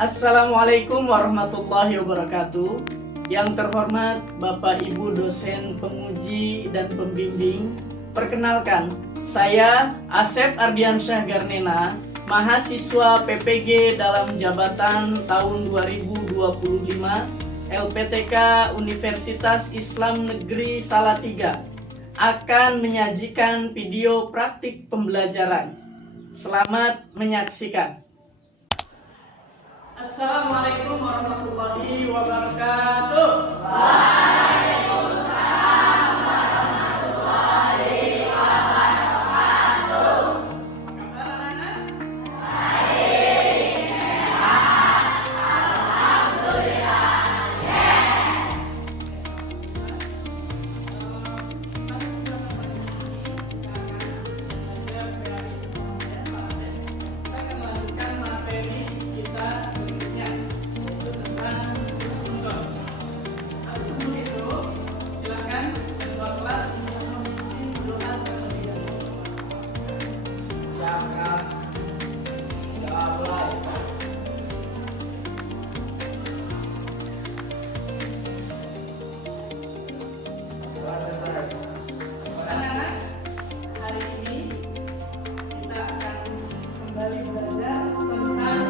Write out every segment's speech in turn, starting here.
Assalamualaikum warahmatullahi wabarakatuh. Yang terhormat Bapak Ibu dosen penguji dan pembimbing, perkenalkan, saya Asep Ardiansyah Garnena, mahasiswa PPG dalam jabatan tahun 2025 LPTK Universitas Islam Negeri Salatiga, akan menyajikan video praktik pembelajaran. Selamat menyaksikan. Assalamualaikum warahmatullahi wabarakatuh. Waalaikumsalam warahmatullahi wabarakatuh. Kabar anak-anak? Baik, sehat, alhamdulillah. Kita akan melanjutkan materi kita berikutnya, yaitu tentang Rasulullah. Tapi sebelum itu, silakan ketua kelas untuk memimpin doa terlebih dahulu. Silakan. Sudah mulai. Anak-anak, hari ini kita akan kembali belajar tentang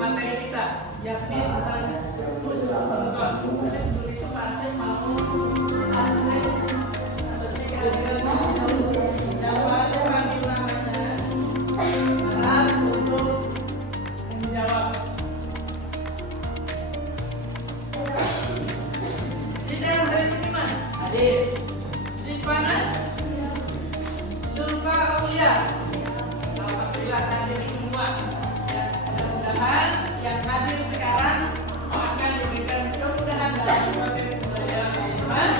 materi kita, yakni tentang husnuzon. Tapi sebelum itu Pak Asep mau absen atau dipanggil dan Pak Asep panggil namanya harap untuk menjawab. Sidang hari ini mana? Hadir. Sifanas, Zulfa Aulia. Alhamdulillah hadir semua. Ya, mudah-mudahan yang hadir sekarang akan diberikan kemudahan dalam proses pembelajaran teman-teman.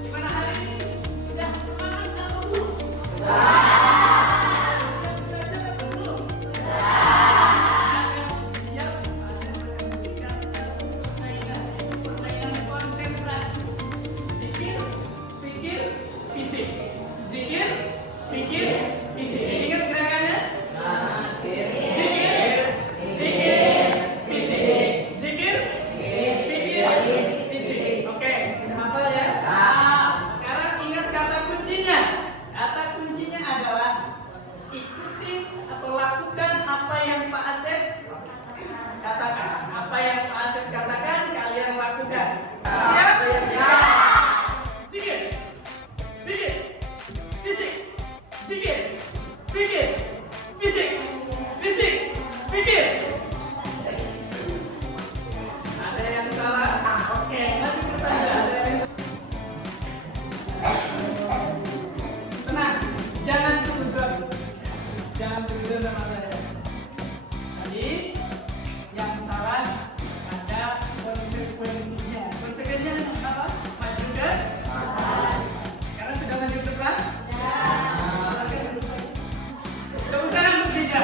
Gimana hari ini? Sudah semangat atau belum? Sudah belajar atau belum? Siap? Saya akan memberikan satu permainan konsentrasi. Zikir, pikir, fisik. Zikir, pikir, fisik. Ingat gerakannya? Zikir, pikir, fisik. Zikir, pikir, fisik. Oke, sudah hafal ya? Sekarang ingat kata kuncinya. Kata kuncinya adalah ikuti atau lakukan apa yang Pak Asep katakan. Apa yang Pak Asep katakan, kalian lakukan. Siap? Zikir, pikir, fisik. Zikir, pikir, fisik. Fisik, pikir. Ada yang salah? Oke, lanjut ke tanda. Ada yang tenang, jangan sudut. Jangan sudut sama saya. Tadi yang salah ada konsekuensinya. Konsekuensinya apa? Maju ke depan. Sekarang sudah maju ke depan? Silakan duduk. Tepuk tangan untuk Rija.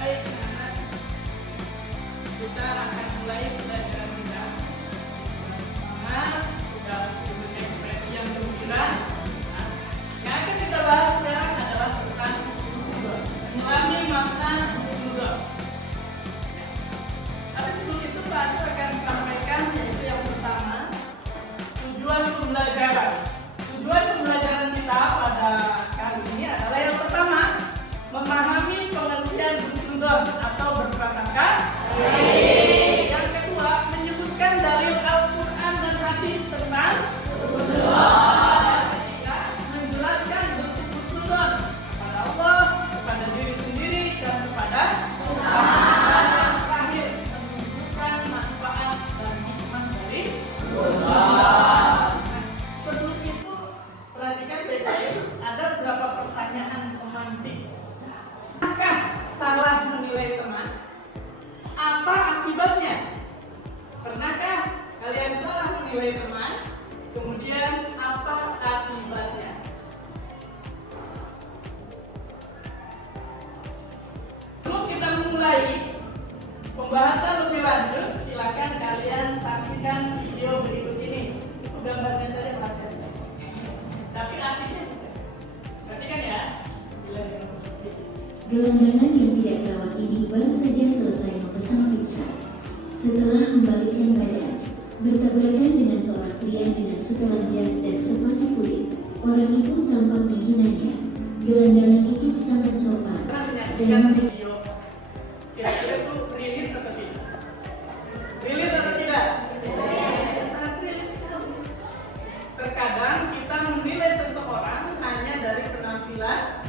Baik, anak-anak. Kita akan mulai pelajaran kita. Semangat, sudah tunjuk ekspresi yang gembira. Nah, yang akan kita bahas sekarang adalah tentang husnuzon. Mengulangi makna husnuzon. Tapi sebelum itu Pak Asep akan sampaikan, yaitu yang pertama, tujuan pembelajaran. Tujuan pembelajaran kita pada kali ini adalah yang pertama, memahami pengertian husnuzon atau berprasangka baik. Yang kedua, menyebutkan dalil Al-Quran dan hadis tentang husnuzon. Ketiga, menjelaskan bentuk husnuzon kepada Allah, kepada diri sendiri, dan kepada sesama. Dan yang terakhir, menunjukkan manfaat dan hikmah dari husnuzon. Sebelum itu, perhatikan baik-baik, ada beberapa pertanyaan pemantik. Apakah salah menilai teman? Apa akibatnya? Pernahkah kalian salah menilai teman? Kemudian apa akibatnya? Sebelum kita memulai pembahasan lebih lanjut, silakan kalian saksikan video berikut ini. Itu gambarnya saja Mas. Tapi artisnya perhatikan ya. Gelandangan yang tidak terawat ini baru saja selesai memesan pizza. Setelah membalikkan badan, bertabrakan dengan seorang pria dengan setelan jas dan sepatu kulit. Orang itu tampak menghinanya. Gelandangan itu sangat sopan dan video. Kira-kira itu relate atau tidak? Relate atau tidak? Sangat relate sekali. Terkadang kita menilai seseorang hanya dari penampilan.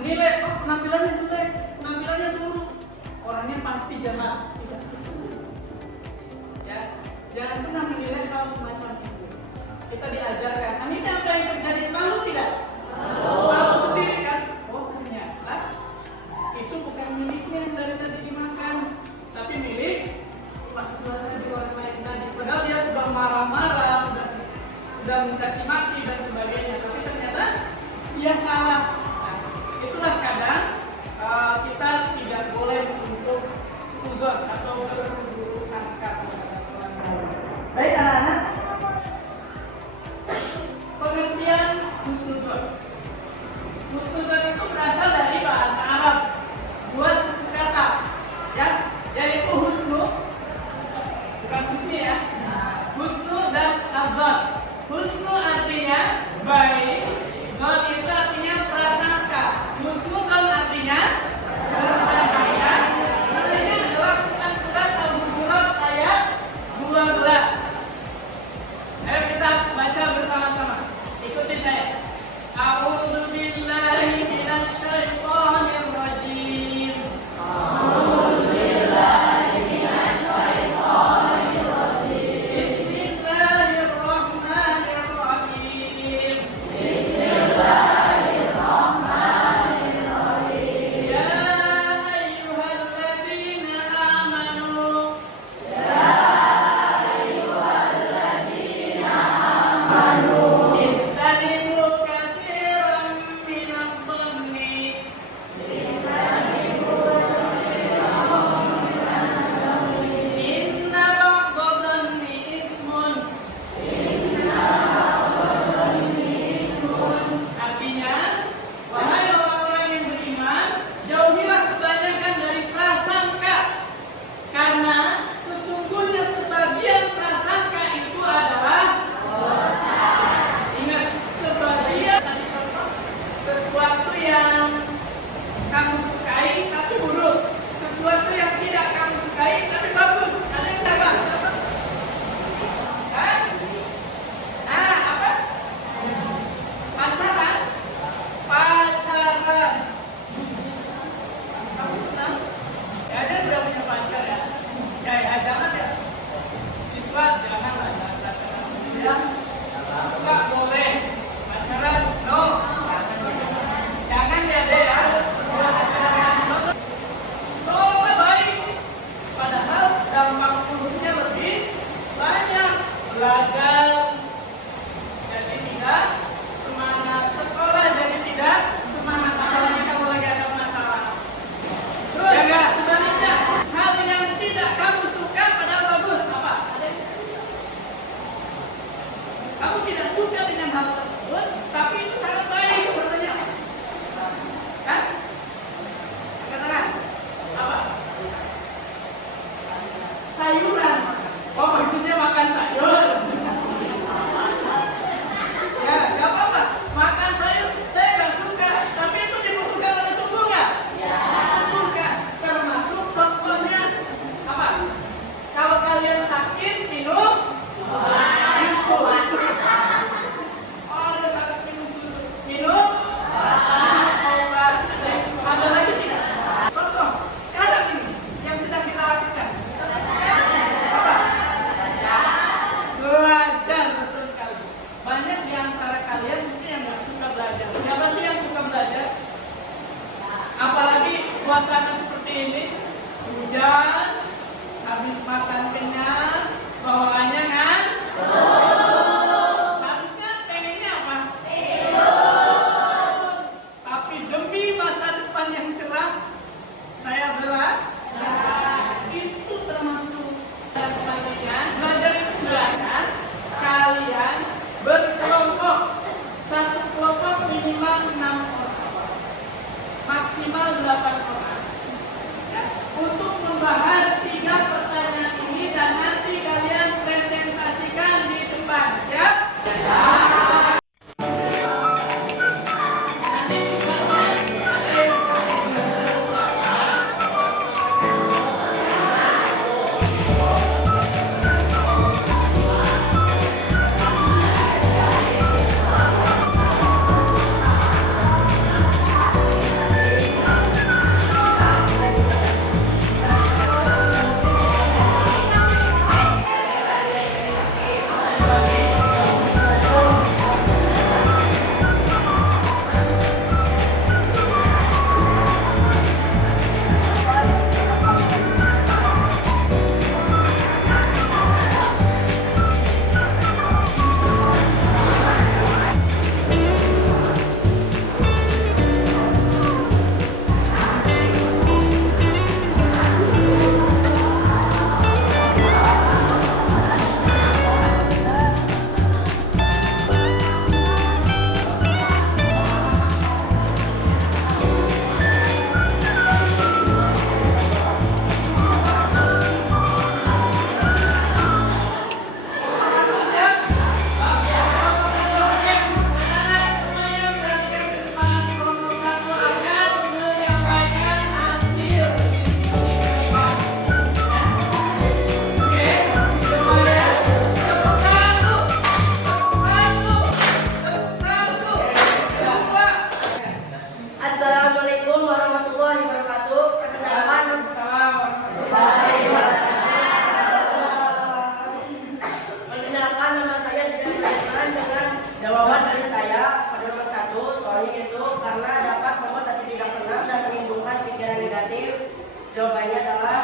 Menilai, oh penampilannya jelek, penampilannya buruk, orangnya pasti jahat. Tidak bisa. Ya, jangan pernah menilai hal semacam itu. Kita diajarkan. Akhirnya apa yang terjadi? Malu tidak? Malu sendiri kan? Oh ternyata itu bukan miliknya yang dari tadi dimakan, tapi milik orang lain tadi. Padahal dia sudah marah-marah, sudah mencaci maki dan sebagainya, tapi ternyata dia salah. Nah, itulah kadang kita tidak boleh untuk suzon atau berburuk sangka terhadap orang lain. Baik anak-anak, pengertian husnuzon. Husnuzon itu berasal dari bahasa Arab, dua suku kata, ya, yaitu husnu, bukan husni ya, husnu dan adzon. Husnu artinya baik, dzon itu artinya prasangka. Husnuzon artinya berprasangka. Artinya adalah Quran surat Al-Hujurat ayat 12. Ayo kita baca bersama-sama. Ikuti saya. A'udzu billahi minasy syaithanir rajim. A'udzu billahi minasy syaithanir rajim. Bismillahirrahmanirrahim. Bismillahirrahmanirrahim. Ya ayyuhalladzina amanu. Ya ayyuhalladzina amanu. Ittanibu katsiran minadh dhanni. Inna ba'da dhanni itsmun. Artinya, wahai orang-orang yang beriman, jauhilah kebanyakan dari prasangka, karena sesungguhnya sebagian prasangka itu adalah dosa. Ingat, sebagian sesuatu yang kamu sukai tapi buruk, sesuatu yang tidak kamu sukai tapi bagus. Ada yang tidak Pak? Hah? Nah, apa? Pacaran? Pacaran. Kamu senang? Ya, ada yang udah punya pacar ya? Ya, jangan ya. Siswa, jangan lah, jangan. Ya, suka boleh. Pacaran, no. Jangan ya, deh ya. Tolonglah baik. Padahal dampak buruknya lebih banyak. Belajar jadi tidak semangat, sekolah jadi tidak semangat, apalagi kalau lagi ada masalah. Terus ya, sebaliknya, hal yang tidak kamu suka padahal bagus, apa? Kamu tidak suka dengan hal tersebut, tapi itu sangat baik sebenarnya. Kan? Katakan apa? Sayuran. Oh, maksudnya makan sayur. Ya, nggak apa-apa. Makan sayur, saya nggak suka, tapi itu dibutuhkan oleh tubuh nggak? Ya. Dibutuhkan. Termasuk contohnya apa? Kalau kalian sakit, minum susu. Oh, ada sakit minum susu. Minum obat. Ada lagi tidak? Contoh, sekarang ini yang sedang kita lakukan. Apa? Belajar, betul sekali. Banyak di antara kalian mungkin yang nggak suka belajar. Siapa sih yang suka belajar? Apalagi suasana seperti ini, hujan, habis makan kenyang, bawaannya kan? Harusnya pengennya apa? Tapi demi masa depan yang cerah, saya berat. Itu termasuk dalam pendidikan. Belajar itu belajar. Kalian berkelompok, satu kelompok minimal 6 orang. Maksimal maksimal 8 orang ya, untuk membahas 3 pertanyaan ini dan nanti kalian presentasikan di depan. Siap? Assalamualaikum warahmatullahi wabarakatuh. Perkenalkan, nama saya tidak berkaitan dengan jawaban dari saya pada nomor 1. Soalnya itu karena dapat membuat hati tidak tenang dan menimbulkan pikiran negatif. Jawabannya adalah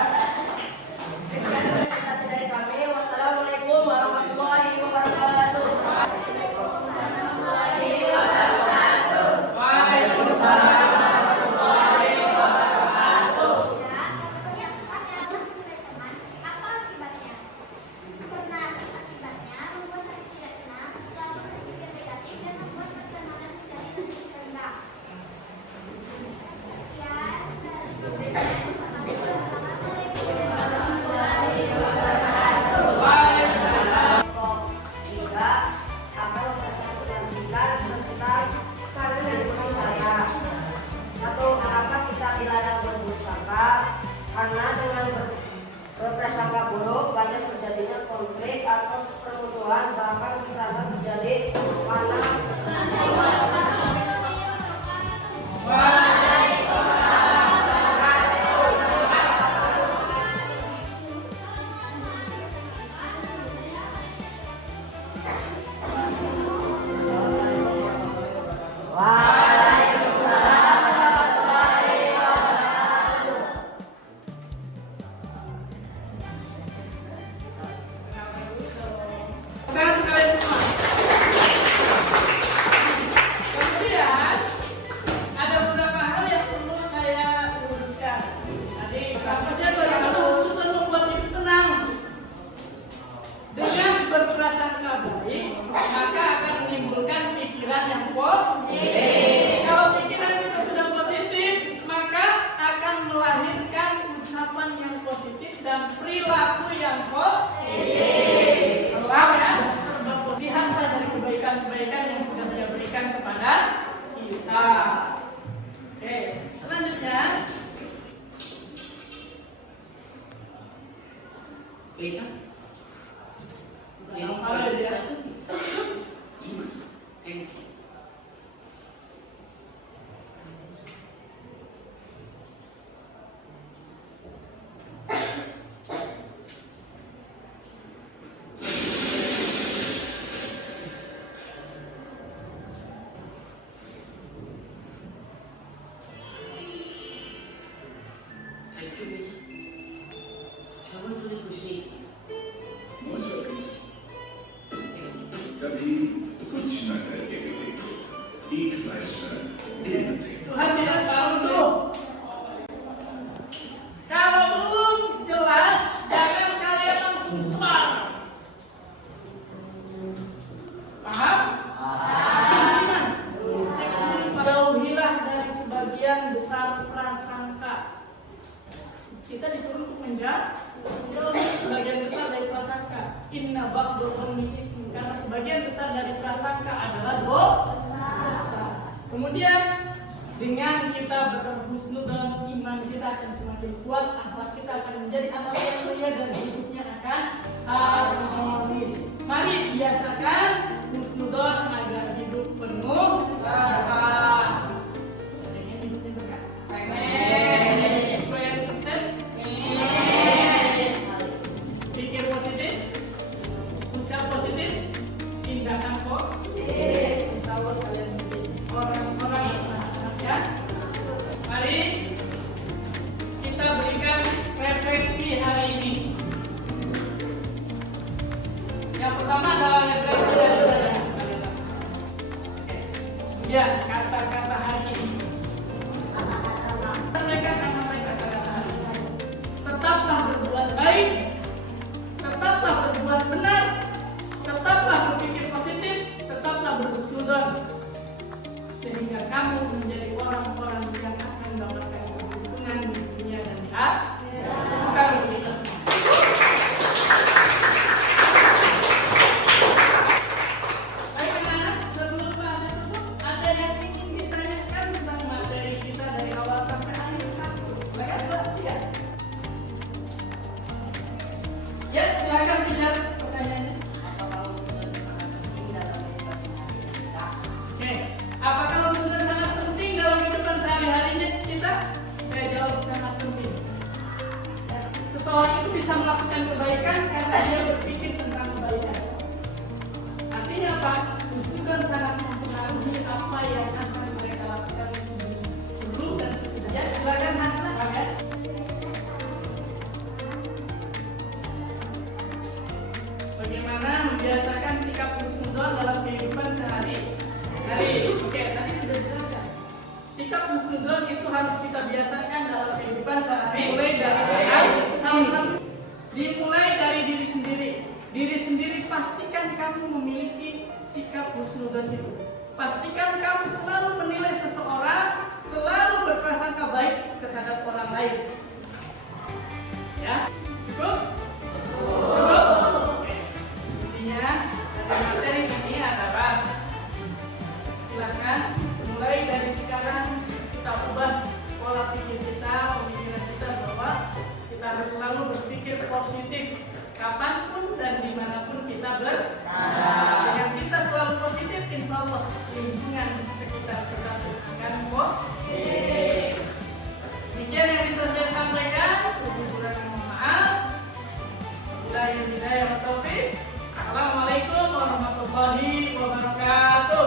sekian presentasi dari kami. Wassalamualaikum warahmatullahi wabarakatuh. Waalaikumsalam. Karena dengan berprasangka buruk banyak terjadinya konflik atau permusuhan, bahkan serangan terjadi karena Sekarang kalian semua. Kemudian ada beberapa hal yang perlu saya luruskan. Tadi Bapak saya khusus membuat itu tenang. Dengan berprasangka baik, maka akan menimbulkan pikiran yang positif. Kalau pikiran kita sudah positif, maka akan melahirkan ucapan yang positif dan perilaku yang positif. Keluar ya, lihatlah dari kebaikan-kebaikan yang sudah Dia berikan kepada kita. Oke, selanjutnya hafal dia. कभी कुछ न करके भी देखो, एक फैसला दिल में देखो। Tuhan tidak selalu dulu. Kalau belum jelas, jangan kalian langsung sebar. Paham? Paham. Jauhilah dari sebagian besar prasangka. Kita disuruh untuk menjauhi sebagian besar dari prasangka. Inna ba'dul dhanni itsm, karena sebagian besar dari prasangka adalah dosa. Kemudian dengan kita berhusnudzon, iman kita akan semakin kuat, akhlak kita akan menjadi akhlak yang mulia dan hidupnya akan harmonis. Mari biasakan husnudzon agar hidup penuh berkah. Pengen hidupnya berkah? Pengen. Supaya sukses? Pengen. Pikir positif, ucap positif, tindakan positif. Insya Allah kalian menjadi orang-orang yang semangat ya. Mari kita berikan refleksi hari ini. Yang pertama adalah refleksi dari saya. Ya, kata-kata hari ini. Mereka akan menyampaikan kata-kata hari ini. Tetaplah berbuat baik, tetaplah berbuat benar, tetaplah berpikir positif, tetaplah berhusnudzon, sehingga kamu menjadi orang-orang yang akan mendapatkan keuntungan di dunia dan di akhirat. Bukan kita semua. Baik anak-anak, sebelum bahasa tutup, ada yang ingin ditanyakan tentang materi kita dari awal sampai akhir satu. Baik, 2, 3. Ya, silakan kejar pertanyaannya. Oke, apakah husnudzon sangat penting dalam kehidupan sehari-harinya kita? Saya jawab sangat penting. Ya, seseorang itu bisa melakukan kebaikan karena dia berpikir tentang kebaikan. Artinya apa? Husnudzon sangat mempengaruhi apa yang akan mereka lakukan sebelum dan sesudahnya. Silakan Hasan, ya. Bagaimana membiasakan sikap husnudzon dalam kehidupan sehari-hari? Oke, tadi sudah dijelaskan. Sikap husnudzon itu harus kita biasakan dalam kehidupan sehari-hari. Mulai dari sama-sama. Dimulai dari diri sendiri. Diri sendiri pastikan kamu memiliki sikap husnudzon itu. Pastikan kamu selalu menilai seseorang, selalu berprasangka baik terhadap orang lain. Ya, cukup? Cukup? Oke. Intinya dari materi ini adalah silakan mulai dari sekarang kita ubah pola pikir kita, pemikiran kita bahwa kita harus selalu berpikir positif kapanpun dan dimanapun kita berada. Dengan kita selalu positif, insya Allah lingkungan sekitar kita akan positif. Demikian yang bisa saya sampaikan. Kurang mohon maaf. Wabillahi taufiq. Assalamualaikum warahmatullahi wabarakatuh.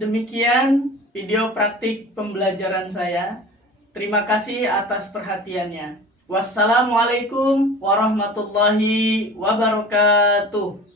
Demikian video praktik pembelajaran saya. Terima kasih atas perhatiannya. Wassalamualaikum warahmatullahi wabarakatuh.